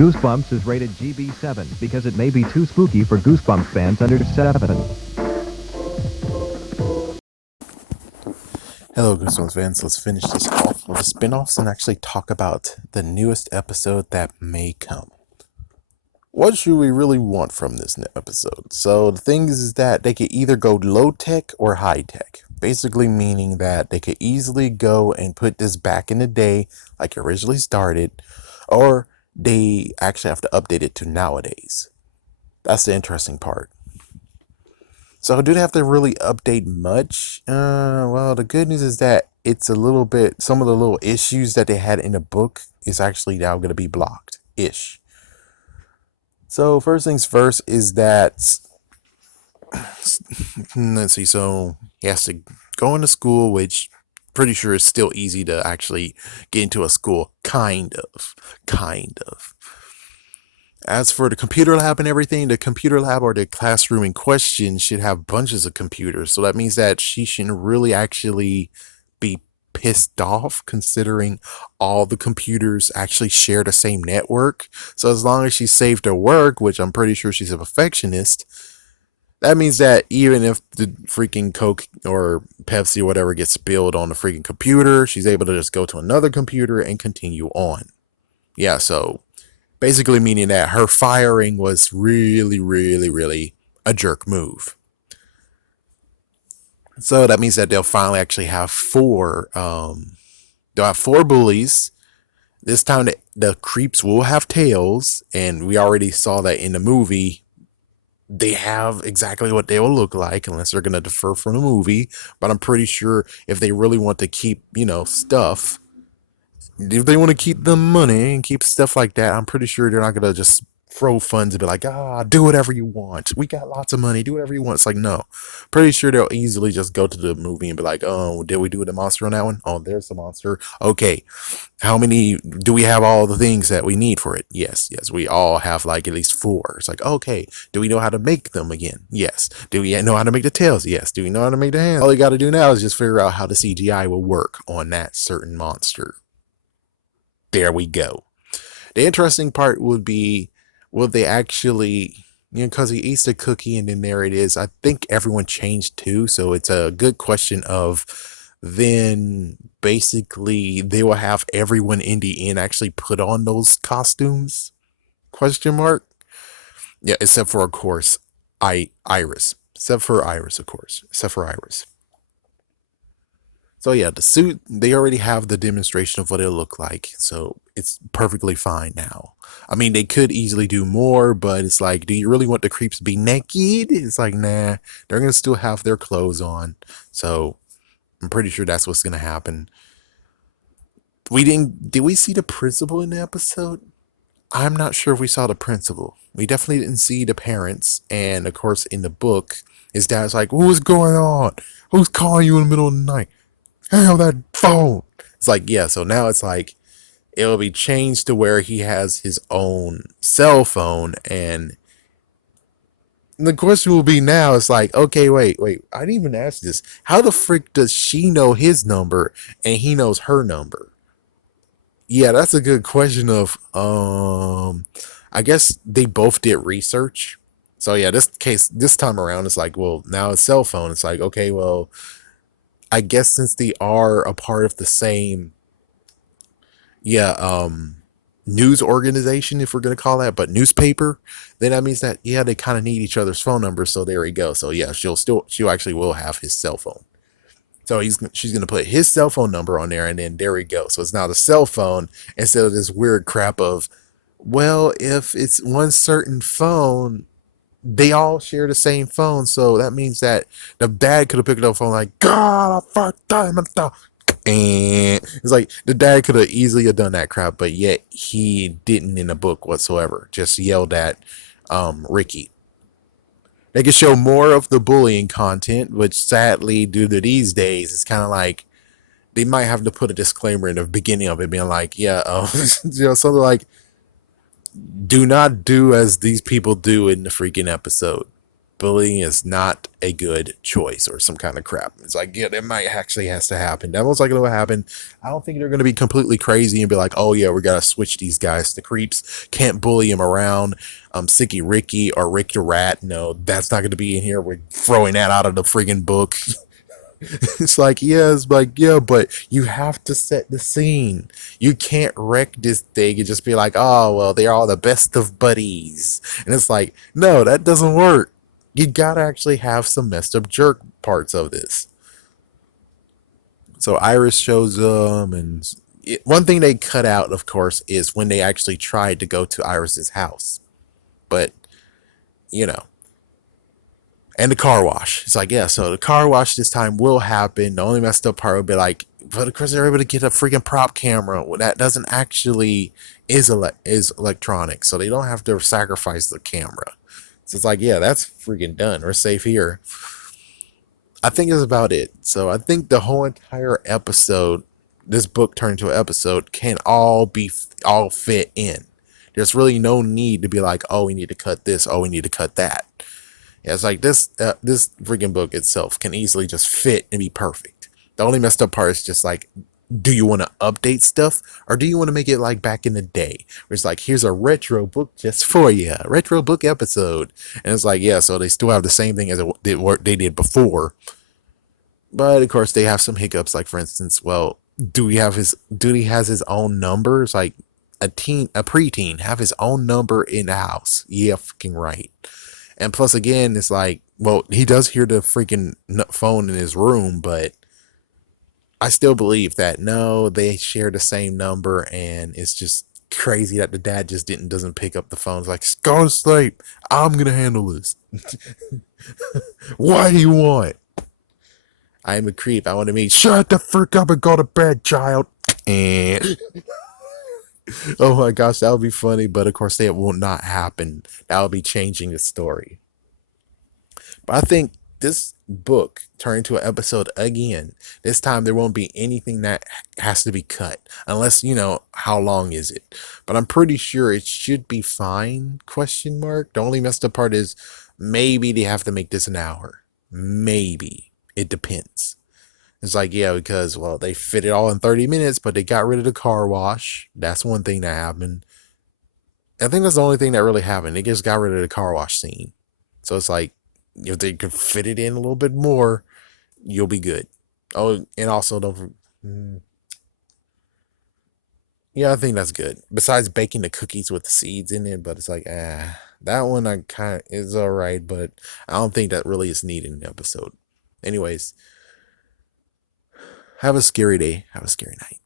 Goosebumps is rated GB7 because it may be too spooky for Goosebumps fans under 7. Hello, Goosebumps fans. Let's finish this off with the spin-offs and actually talk about the newest episode that may come. What should we really want from this episode? So the thing is that they could either go low-tech or high-tech. Basically meaning that they could easily go and put this back in the day like it originally started, or they actually have to update it to nowadays. That's the interesting part. So do they have to really update much? Well, the good news is that it's a little bit, some of the little issues that they had in the book is actually now going to be blocked-ish. So first things first is that, let's see, so he has to go into school, which pretty sure is still easy to actually get into a school, kind of. As for the computer lab and everything, the computer lab or the classroom in question should have bunches of computers. So that means that she shouldn't really actually be pissed off considering all the computers actually share the same network. So as long as she saved her work, which I'm pretty sure she's a perfectionist, that means that even if the freaking Coke or Pepsi or whatever gets spilled on the freaking computer, she's able to just go to another computer and continue on. Yeah, so basically meaning that her firing was really a jerk move. So that means that they'll finally actually have four bullies. This time the creeps will have tails, and we already saw that in the movie. They have exactly what they will look like, unless they're going to defer from the movie. But I'm pretty sure if they really want to keep, stuff, if they want to keep the money and keep stuff like that, I'm pretty sure they're not going to just throw funds and be like, do whatever you want. We got lots of money. Do whatever you want. It's like, no. Pretty sure they'll easily just go to the movie and be like, oh, did we do the monster on that one? Oh, there's the monster. Okay. How many, do we have all the things that we need for it? Yes. We all have like at least 4. It's like, okay. Do we know how to make them again? Yes. Do we know how to make the tails? Yes. Do we know how to make the hands? All you got to do now is just figure out how the CGI will work on that certain monster. There we go. The interesting part would be, will they actually, because he eats the cookie and then there it is. I think everyone changed too. So it's a good question of, then basically they will have everyone in the inn actually put on those costumes? Question mark. Yeah, except for, of course, Iris. Except for Iris. So yeah, the suit, they already have the demonstration of what it'll look like. So it's perfectly fine now. I mean, they could easily do more, but it's like, do you really want the creeps to be naked? It's like, nah, they're going to still have their clothes on. So I'm pretty sure that's what's going to happen. Did we see the principal in the episode? I'm not sure if we saw the principal. We definitely didn't see the parents. And of course, in the book, his dad's like, what's going on? Who's calling you in the middle of the night? Hell, that phone. It's like, yeah, so now it's like, it'll be changed to where he has his own cell phone, and the question will be now, it's like, okay, wait, I didn't even ask this. How the frick does she know his number and he knows her number? Yeah, that's a good question of, I guess they both did research. So yeah, this time around, it's like, well, now it's cell phone. It's like, okay, well, I guess since they are a part of the same, news organization, if we're going to call that, but newspaper, then that means that, yeah, they kind of need each other's phone numbers. So there we go. So yeah, she'll actually will have his cell phone. So she's going to put his cell phone number on there, and then there we go. So it's now the cell phone instead of this weird crap of, well, if it's one certain phone, they all share the same phone, so that means that the dad could have picked up the phone like, God, I fucked time, and it's like the dad could have easily have done that crap, but yet he didn't in the book whatsoever. Just yelled at Ricky. They could show more of the bullying content, which sadly, due to these days, it's kind of like they might have to put a disclaimer in the beginning of it, being like, yeah, something like, do not do as these people do in the freaking episode. bullying is not a good choice or some kind of crap. It's like, yeah, that might actually has to happen. That most likely what happen. I don't think they're going to be completely crazy and be like, oh yeah, we got to switch these guys. The creeps can't bully him around. Sicky Ricky or Rick the Rat. No, that's not going to be in here. We're throwing that out of the friggin' book. It's like, yeah, it's like, yeah, but you have to set the scene. You can't wreck this thing and just be like, oh, well, they're all the best of buddies. And it's like, no, that doesn't work. You gotta actually have some messed up jerk parts of this. So Iris shows them, and one thing they cut out, of course, is when they actually tried to go to Iris's house. But, you know, and the car wash. It's like, yeah, so the car wash this time will happen. The only messed up part would be like, but of course they're able to get a freaking prop camera that doesn't actually is electronic, so they don't have to sacrifice the camera. So it's like, yeah, that's freaking done. We're safe here. I think is about it. So I think the whole entire episode, this book turned into an episode, can all fit in. There's really no need to be like, oh, we need to cut this, oh, we need to cut that. Yeah, it's like this freaking book itself can easily just fit and be perfect. The only messed up part is just like, do you want to update stuff or do you want to make it like back in the day where it's like, here's a retro book just for you, retro book episode, and it's like, yeah, so they still have the same thing as they did before, but of course they have some hiccups. Like for instance, well, do he has his own numbers, like a preteen have his own number in the house? Yeah, fucking right. And plus, again, it's like, well, he does hear the freaking phone in his room, but I still believe that no, they share the same number, and it's just crazy that the dad just doesn't pick up the phone. It's like, go to sleep. I'm gonna handle this. What do you want? I'm a creep. I want to meet. Shut the frick up and go to bed, child. And oh my gosh, that would be funny, but of course that will not happen. That will be changing the story. But I think this book turned into an episode again. This time there won't be anything that has to be cut. Unless, how long is it? But I'm pretty sure it should be fine, question mark. The only messed up part is maybe they have to make this an hour. Maybe. It depends. It's like, yeah, because, well, they fit it all in 30 minutes, but they got rid of the car wash. That's one thing that happened. I think that's the only thing that really happened. They just got rid of the car wash scene. So it's like, if they could fit it in a little bit more, you'll be good. Oh, and also yeah, I think that's good. Besides baking the cookies with the seeds in it, but it's like, that one I kind of is all right, but I don't think that really is needed in the episode. Anyways, have a scary day. Have a scary night.